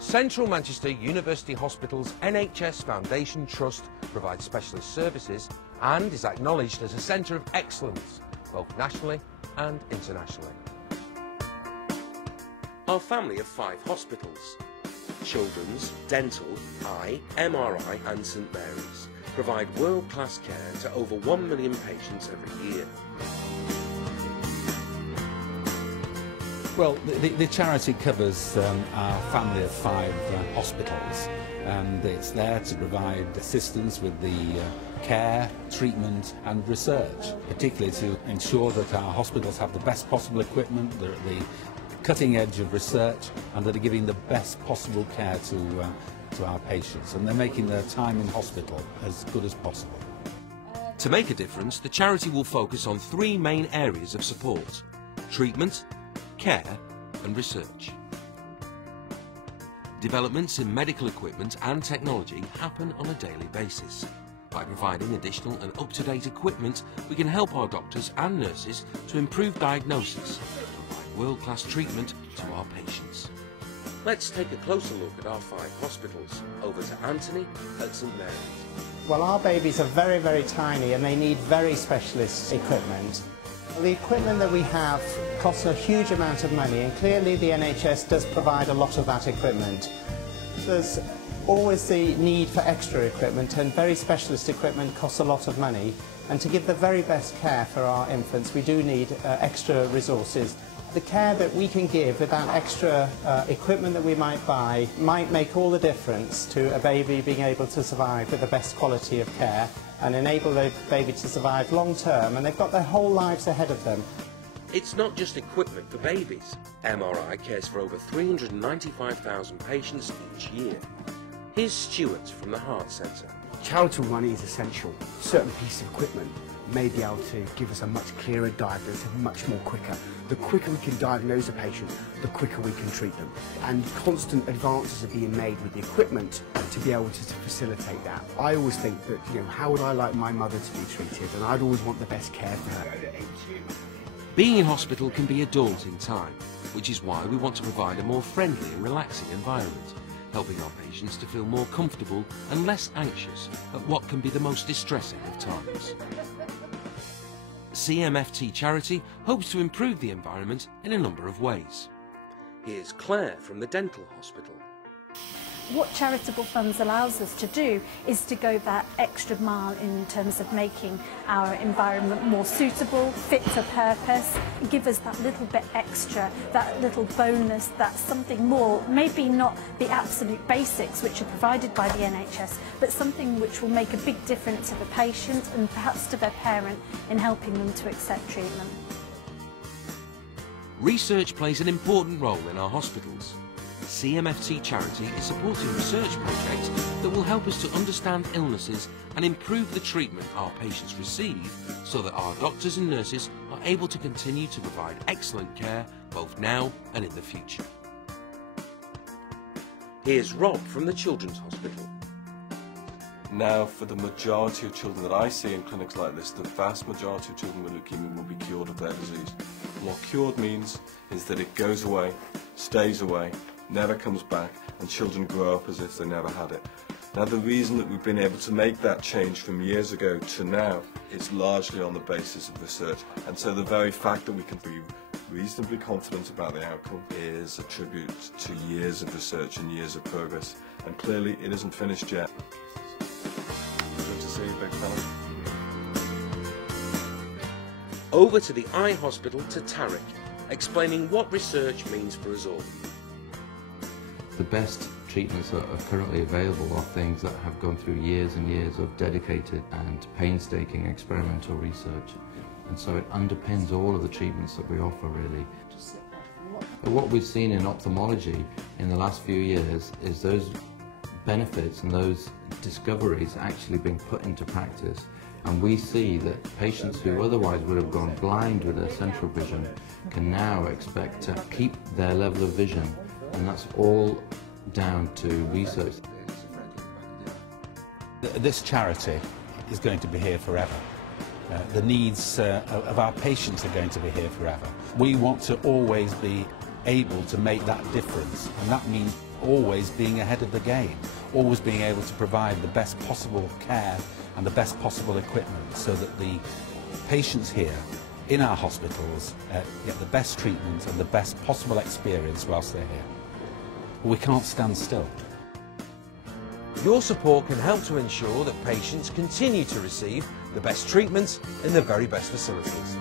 Central Manchester University Hospital's NHS Foundation Trust provides specialist services and is acknowledged as a centre of excellence, both nationally and internationally. Our family of 5 hospitals: Children's, Dental, Eye, MRI and St Mary's provide world-class care to over 1 million patients every year. Well, the charity covers our family of 5 hospitals, and it's there to provide assistance with the care, treatment and research, particularly to ensure that our hospitals have the best possible equipment, they're at the cutting edge of research, and that are giving the best possible care to our patients, and they're making their time in hospital as good as possible. To make a difference, the charity will focus on 3 main areas of support: treatment, care and research. Developments in medical equipment and technology happen on a daily basis. By providing additional and up-to-date equipment, we can help our doctors and nurses to improve diagnosis and provide world-class treatment to our patients. Let's take a closer look at our 5 hospitals. Over to Anthony at St Mary's. Well, our babies are very, very tiny and they need very specialist equipment. The equipment that we have costs a huge amount of money, and clearly the NHS does provide a lot of that equipment. There's always the need for extra equipment, and very specialist equipment costs a lot of money. And to give the very best care for our infants, we do need extra resources. The care that we can give with that extra equipment that we might buy might make all the difference to a baby being able to survive with the best quality of care and enable the baby to survive long term, and they've got their whole lives ahead of them. It's not just equipment for babies. MRI cares for over 395,000 patients each year. Here's Stuart from the Heart Centre. Charitable money is essential. Certain pieces of equipment may be able to give us a much clearer diagnosis, much more quicker. The quicker we can diagnose a patient, the quicker we can treat them. And constant advances are being made with the equipment to be able to facilitate that. I always think that, how would I like my mother to be treated? And I'd always want the best care for her. Being in hospital can be a daunting time, which is why we want to provide a more friendly and relaxing environment, helping our patients to feel more comfortable and less anxious at what can be the most distressing of times. CMFT Charity hopes to improve the environment in a number of ways. Here's Claire from the Dental Hospital. What charitable funds allows us to do is to go that extra mile in terms of making our environment more suitable, fit for purpose, give us that little bit extra, that little bonus, that something more, maybe not the absolute basics which are provided by the NHS, but something which will make a big difference to the patient and perhaps to their parent in helping them to accept treatment. Research plays an important role in our hospitals. CMFT Charity is supporting research projects that will help us to understand illnesses and improve the treatment our patients receive, so that our doctors and nurses are able to continue to provide excellent care both now and in the future. Here's Rob from the Children's Hospital. Now, for the majority of children that I see in clinics like this, the vast majority of children with leukemia will be cured of their disease. What cured means is that it goes away, stays away, never comes back, and children grow up as if they never had it. Now, the reason that we've been able to make that change from years ago to now is largely on the basis of research, and so the very fact that we can be reasonably confident about the outcome is a tribute to years of research and years of progress, and clearly it isn't finished yet. Good to see you, big fella. Over to the Eye Hospital to Tarek, explaining what research means for us all. The best treatments that are currently available are things that have gone through years and years of dedicated and painstaking experimental research, and so it underpins all of the treatments that we offer, really. But what we've seen in ophthalmology in the last few years is those benefits and those discoveries actually being put into practice, and we see that patients who otherwise would have gone blind with their central vision can now expect to keep their level of vision, and that's all down to research. This charity is going to be here forever. The needs of our patients are going to be here forever. We want to always be able to make that difference, and that means always being ahead of the game, always being able to provide the best possible care and the best possible equipment so that the patients here in our hospitals get the best treatment and the best possible experience whilst they're here. But we can't stand still. Your support can help to ensure that patients continue to receive the best treatment in the very best facilities.